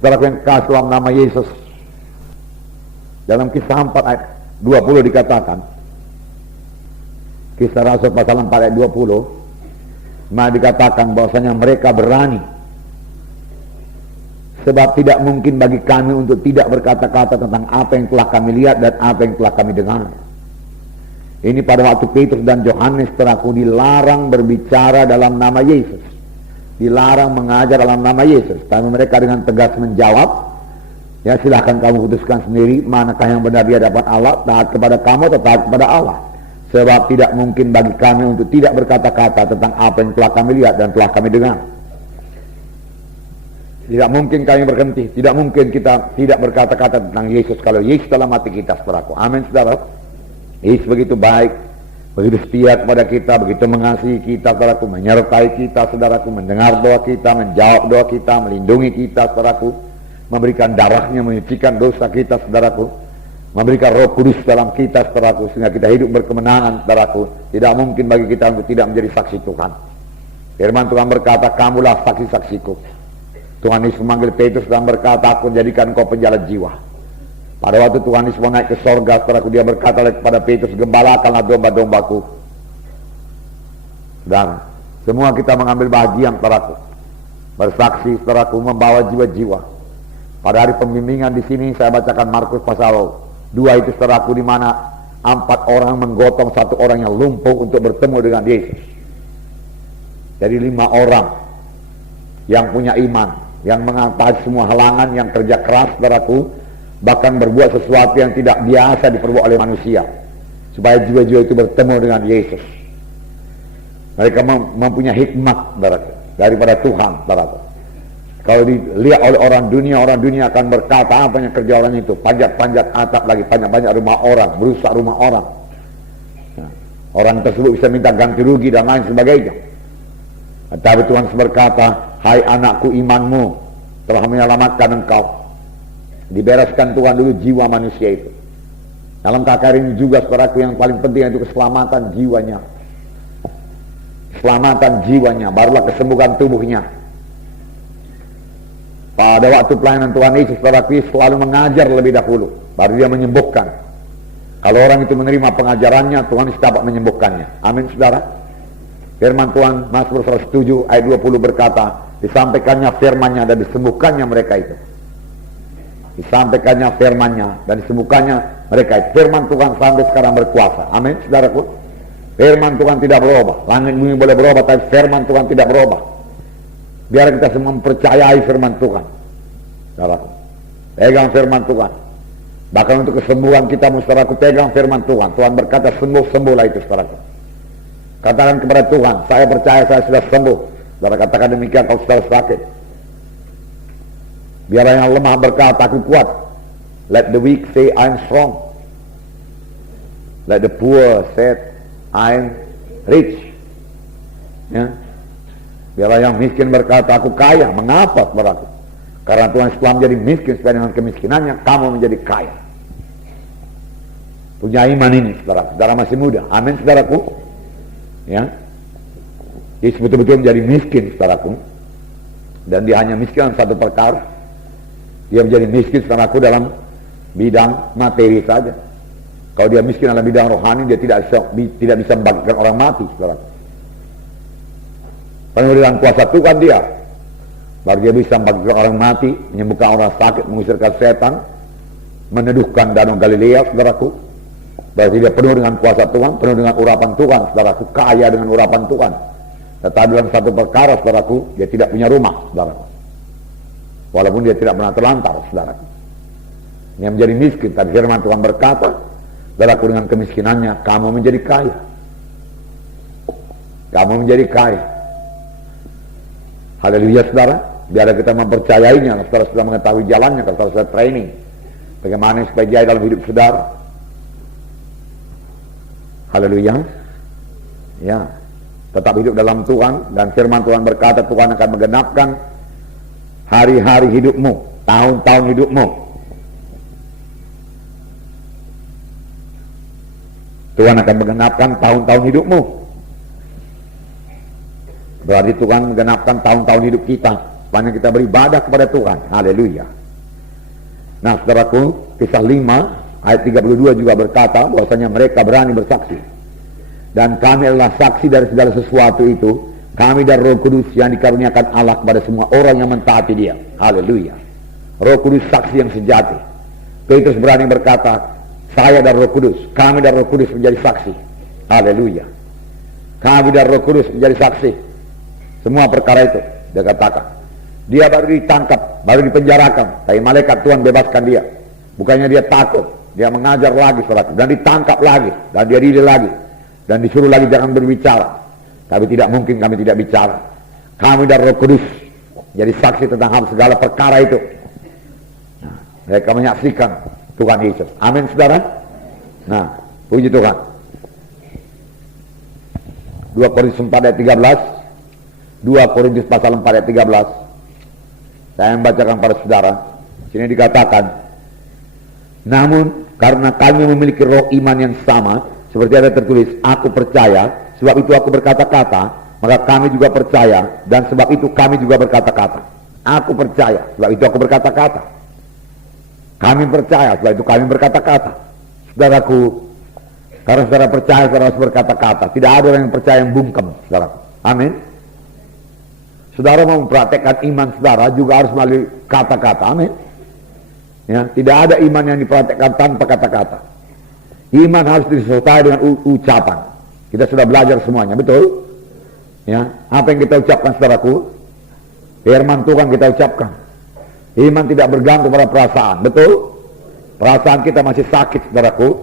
Saudaraku yang kasih dalam nama Yesus, dalam Kisah 4 ayat 20 dikatakan, Kisah Rasul pasal 4 ayat 20, maka dikatakan bahwasanya mereka berani, sebab tidak mungkin bagi kami untuk tidak berkata-kata tentang apa yang telah kami lihat dan apa yang telah kami dengar. Ini pada waktu Petrus dan Yohanes saudaraku dilarang berbicara dalam nama Yesus, dilarang mengajar dalam nama Yesus. Tapi mereka dengan tegas menjawab, ya silahkan kamu putuskan sendiri manakah yang benar di hadapan Allah, taat kepada kamu atau taat kepada Allah. Sebab tidak mungkin bagi kami untuk tidak berkata-kata tentang apa yang telah kami lihat dan telah kami dengar. Tidak mungkin kami berhenti, tidak mungkin kita tidak berkata-kata tentang Yesus kalau Yesus dalam hati kita, saudaraku. Amin, saudara. Yesus begitu baik, begitu setia kepada kita, begitu mengasihi kita, saudaraku, menyertai kita, saudaraku, mendengar doa kita, menjawab doa kita, melindungi kita, saudaraku, memberikan darahnya, menyucikan dosa kita, saudaraku, memberikan Roh Kudus dalam kita, saudaraku, sehingga kita hidup berkemenangan, saudaraku. Tidak mungkin bagi kita untuk tidak menjadi saksi Tuhan. Firman Tuhan berkata, kamulah saksi-saksiku. Tuhan Yesus memanggil Petrus dan berkata, aku jadikan kau penjala jiwa. Pada waktu Tuhan Yesus mau naik ke sorga, saudaraku, dia berkata kepada Petrus, gembalakanlah domba-dombaku. Dan semua kita mengambil bagian, saudaraku, bersaksi, saudaraku, membawa jiwa-jiwa. Pada hari pembimbingan di sini saya bacakan Markus pasal 2 itu, saudaraku, di mana 4 orang menggotong 1 orang yang lumpuh untuk bertemu dengan Yesus. Jadi 5 orang yang punya iman, yang mengatasi semua halangan, yang kerja keras, saudaraku, bahkan berbuat sesuatu yang tidak biasa diperbuat oleh manusia, supaya jiwa-jiwa itu bertemu dengan Yesus. Mereka mempunyai hikmat, saudaraku, daripada Tuhan, saudaraku. Kalau dilihat oleh orang dunia akan berkata, apa yang kerja orang itu? Panjat-panjat atap lagi, panjat-panjat rumah orang, berusak rumah orang. Nah, orang tersebut bisa minta ganti rugi dan lain sebagainya. Tapi Tuhan berkata, hai anakku, imanmu telah menyelamatkan engkau. Dibereskan Tuhan dulu jiwa manusia itu. Dalam KKR ini juga, saudaraku, yang paling penting itu keselamatan jiwanya. Keselamatan jiwanya, barulah kesembuhan tubuhnya. Pada waktu pelayanan Tuhan Yesus, saudaraku, selalu mengajar lebih dahulu, baru dia menyembuhkan. Kalau orang itu menerima pengajarannya, Tuhan Yesus dapat menyembuhkannya. Amin, saudara. Firman Tuhan Mazmur 107 ayat 20 berkata, disampaikannya firman-Nya dan disembuhkannya mereka itu. Disampaikannya firman-Nya dan disembuhkannya mereka itu. Firman Tuhan sampai sekarang berkuasa. Amin, saudaraku. Firman Tuhan tidak berubah. Langit bumi boleh berubah, tapi firman Tuhan tidak berubah. Biar kita semua mempercayai firman Tuhan, saudaraku. Pegang firman Tuhan. Bahkan untuk kesembuhan kita, saudaraku, pegang firman Tuhan. Tuhan berkata, sembuh-sembuhlah itu, saudaraku. Katakan kepada Tuhan, saya percaya saya sudah sembuh. Saudara katakan demikian kalau sudah sakit. Biar yang lemah berkata, aku kuat. Let the weak say, I'm strong. Let the poor say, I'm rich. Ya. Biar yang miskin berkata, aku kaya. Mengapa, saudaraku? Karena Tuhan Islam menjadi miskin, supaya dengan kemiskinannya kamu menjadi kaya. Punya iman ini, saudara. Saudara masih muda. Amin, saudaraku. Ya, dia betul-betul menjadi miskin, saudaraku. Dan dia hanya miskin dalam satu perkara. Dia menjadi miskin, saudaraku, dalam bidang materi saja. Kalau dia miskin dalam bidang rohani, dia tidak bisa membagikan orang mati, saudaraku. Penuh dengan kuasa Tuhan dia, baru dia bisa membagikan orang mati, menyembuhkan orang sakit, mengusirkan setan, meneduhkan danau Galilea, saudaraku. Berarti dia penuh dengan kuasa Tuhan, penuh dengan urapan Tuhan, saudaraku, kaya dengan urapan Tuhan. Tetapi dalam satu perkara, saudaraku, dia tidak punya rumah, saudaraku. Walaupun dia tidak pernah terlantar, saudaraku. Dia menjadi miskin, tapi firman Tuhan berkata, saudaraku, dengan kemiskinannya, kamu menjadi kaya. Kamu menjadi kaya. Haleluya, saudara. Biar kita mempercayainya, saudara sudah mengetahui jalannya, kalau saudara sudah training. Bagaimana supaya jaya dalam hidup saudara. Haleluya. Ya, tetap hidup dalam Tuhan, dan firman Tuhan berkata Tuhan akan menggenapkan hari-hari hidupmu, tahun-tahun hidupmu. Tuhan akan menggenapkan tahun-tahun hidupmu. Berarti Tuhan menggenapkan tahun-tahun hidup kita. sepanjang kita beribadah kepada Tuhan. Haleluya. Nah, saudaraku, kisah 5 ayat 32 juga berkata bahwasanya mereka berani bersaksi. Dan kami adalah saksi dari segala sesuatu itu, kami dan Roh Kudus yang dikaruniakan Allah kepada semua orang yang mentaati Dia. Haleluya. Roh Kudus saksi yang sejati. Petrus berani berkata, saya dan Roh Kudus, kami dan Roh Kudus menjadi saksi. Haleluya. Kami dan Roh Kudus menjadi saksi. Semua perkara itu dia katakan. Dia baru ditangkap, baru dipenjarakan, tapi malaikat Tuhan bebaskan dia. Bukannya dia takut, dia mengajar lagi saudara, dan ditangkap lagi, dan dia diri lagi, dan disuruh lagi jangan berbicara. Tapi tidak mungkin kami tidak bicara. Kami dan Roh Kudus jadi saksi tentang hal segala perkara itu. Nah, mereka menyaksikan Tuhan Yesus. Amin saudara. Nah, puji Tuhan. 2 Korintus 4 ayat 13. 2 Korintus pasal 4 ayat 13. Saya membacakan pada saudara. Sini dikatakan, namun karena kami memiliki roh iman yang sama, seperti ada tertulis, aku percaya, sebab itu aku berkata-kata, maka kami juga percaya, dan sebab itu kami juga berkata-kata. Aku percaya, sebab itu aku berkata-kata. Kami percaya, sebab itu kami berkata-kata. Saudaraku, karena saudara percaya, saudara harus berkata-kata. Tidak ada orang yang percaya yang bungkem, saudaraku. Amin. Saudara mau mempraktekkan iman saudara juga harus melalui kata-kata. Amin. Ya, tidak ada iman yang dipraktekkan tanpa kata-kata. Iman harus disertai dengan ucapan. Kita sudah belajar semuanya, betul? Ya, apa yang kita ucapkan saudaraku? Firman Tuhan kita ucapkan. Iman tidak bergantung pada perasaan, betul? Perasaan kita masih sakit saudaraku.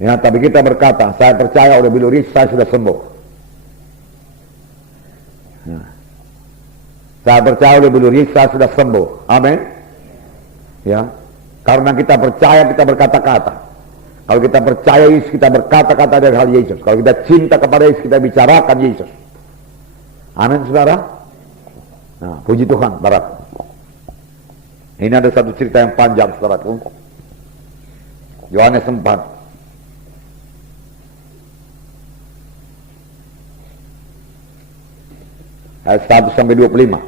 Ya, tapi kita berkata, saya percaya oleh biluri saya sudah sembuh. Ya. Saya percaya oleh biluri saya sudah sembuh. Amin. Ya, karena kita percaya kita berkata-kata. Kalau kita percaya Yesus kita berkata-kata dari hal Yesus. Kalau kita cinta kepada Yesus kita bicarakan Yesus. Amin saudara. Nah, puji Tuhan saudaraku. Ini ada satu cerita yang panjang saudaraku. Yohanes 4. Ayat 1 sampai 25.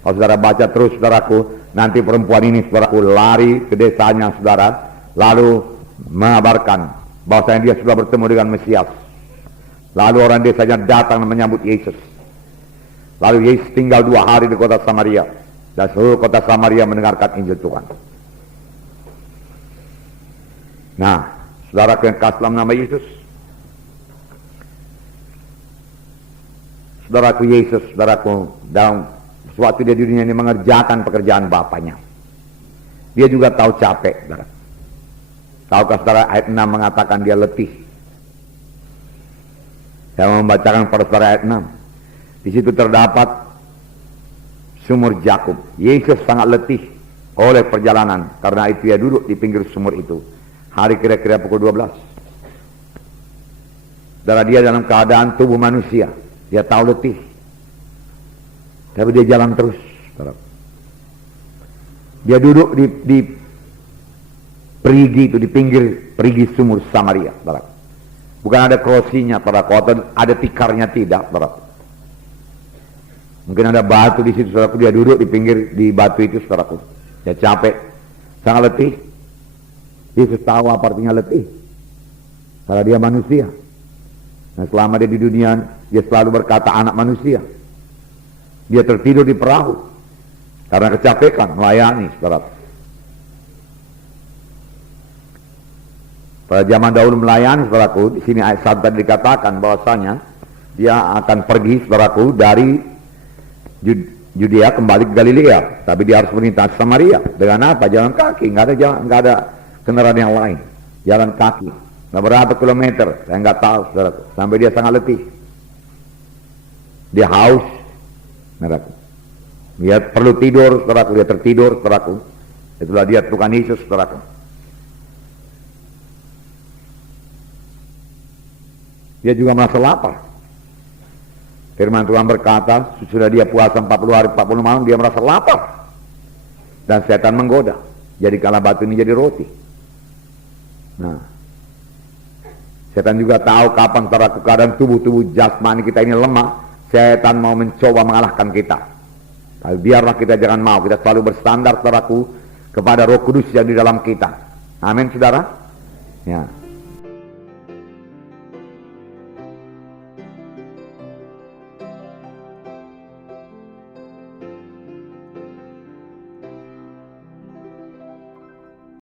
Kalau saudara baca terus saudaraku, nanti perempuan ini saudaraku lari ke desanya saudara, lalu mengabarkan bahwasanya dia sudah bertemu dengan Mesias. Lalu orang desanya datang menyambut Yesus. Lalu Yesus tinggal 2 hari di kota Samaria, dan seluruh kota Samaria mendengarkan Injil Tuhan. Nah, saudara yang kasih dalam nama Yesus, saudaraku Yesus, saudaraku dalam suatu dia di dunia ini mengerjakan pekerjaan Bapaknya. Dia juga tahu capek, saudara. Tahukah saudara ayat 6 mengatakan dia letih. Saya membacakan pada saudara ayat 6. Di situ terdapat sumur Jakub. Yesus sangat letih oleh perjalanan, karena itu dia duduk di pinggir sumur itu. Hari kira-kira pukul 12. Saudara, dia dalam keadaan tubuh manusia. Dia tahu letih, tapi dia jalan terus. Dia duduk di perigi itu, di pinggir perigi sumur Samaria. Bukan ada krosinya, atau ada tikarnya, tidak. Mungkin ada batu di situ, saudaraku. Dia duduk di pinggir di batu itu, saudaraku. Dia capek, sangat letih. Yesus tahu apa artinya letih, karena dia manusia. Nah, selama dia di dunia, dia selalu berkata anak manusia. Dia tertidur di perahu karena kecapekan melayani, saudara. Pada zaman dahulu melayani, saudaraku, di sini ayat 1 tadi dikatakan bahwasanya dia akan pergi, saudaraku, dari Yudea kembali ke Galilea, tapi dia harus melintasi Samaria. Dengan apa? Jalan kaki, nggak ada kendaraan yang lain, jalan kaki. Nah, berapa kilometer? Saya nggak tahu, saudaraku. Sampai dia sangat letih. Dia haus, saudaraku. Dia perlu tidur, saudaraku. Dia tertidur, saudaraku. Itulah dia Tuhan Yesus, saudaraku. Dia juga merasa lapar. Firman Tuhan berkata, sudah dia puasa 40 hari 40 malam, dia merasa lapar. Dan setan menggoda. Jadi kala batu ini jadi roti. Nah, setan juga tahu kapan keadaan tubuh jasmani kita ini lemah. Setan mau mencoba mengalahkan kita. Tapi biarlah kita jangan mau, kita selalu bersandar saudaraku kepada Roh Kudus yang di dalam kita. Amin saudara. Ya.